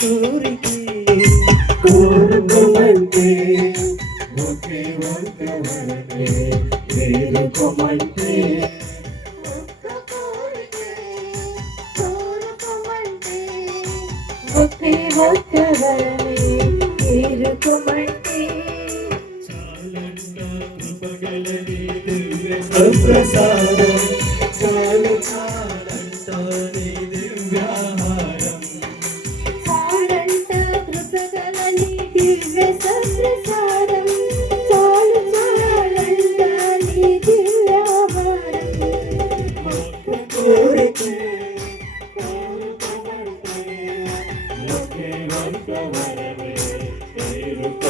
కోరికే కోరుకోమంటే ఒకే కోరికే కోరుకోమంటే ఒకే ఒక్క వరమే కోరుకోమంటే చాలంట కృపగలని దివ్య ప్రసాదం ఒకే ఒక్క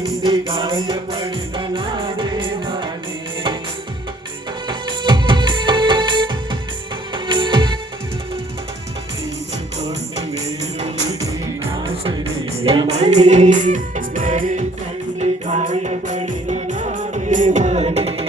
ధరించండి గాయపడిన నా దేహాన్ని తీసుకోండి మీరు ఇది నా శరీరమని ధరించండి గాయపడిన నా దేహాన్ని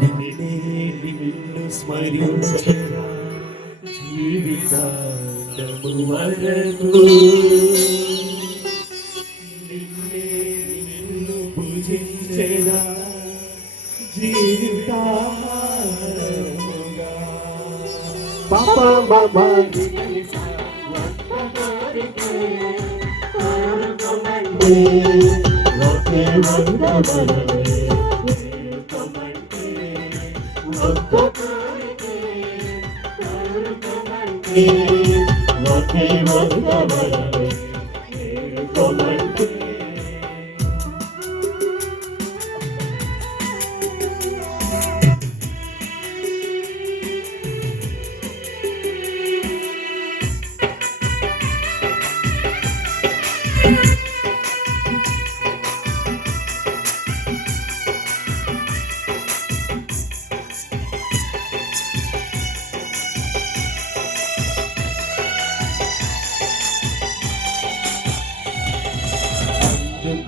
నిన్నే నిన్ను స్మరించరా జీవితాంతము వరకు. నిన్నే నిన్ను పూజించరా జీవితాంతముగా పాప బాబా ఒకే ఒకే ఒక్క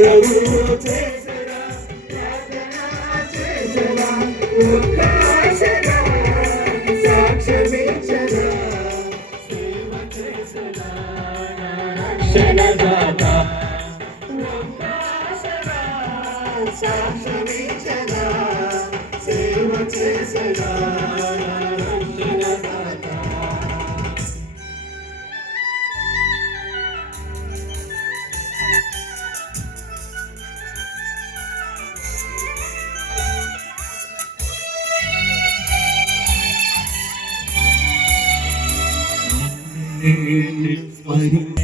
పాదము చేసరా വരും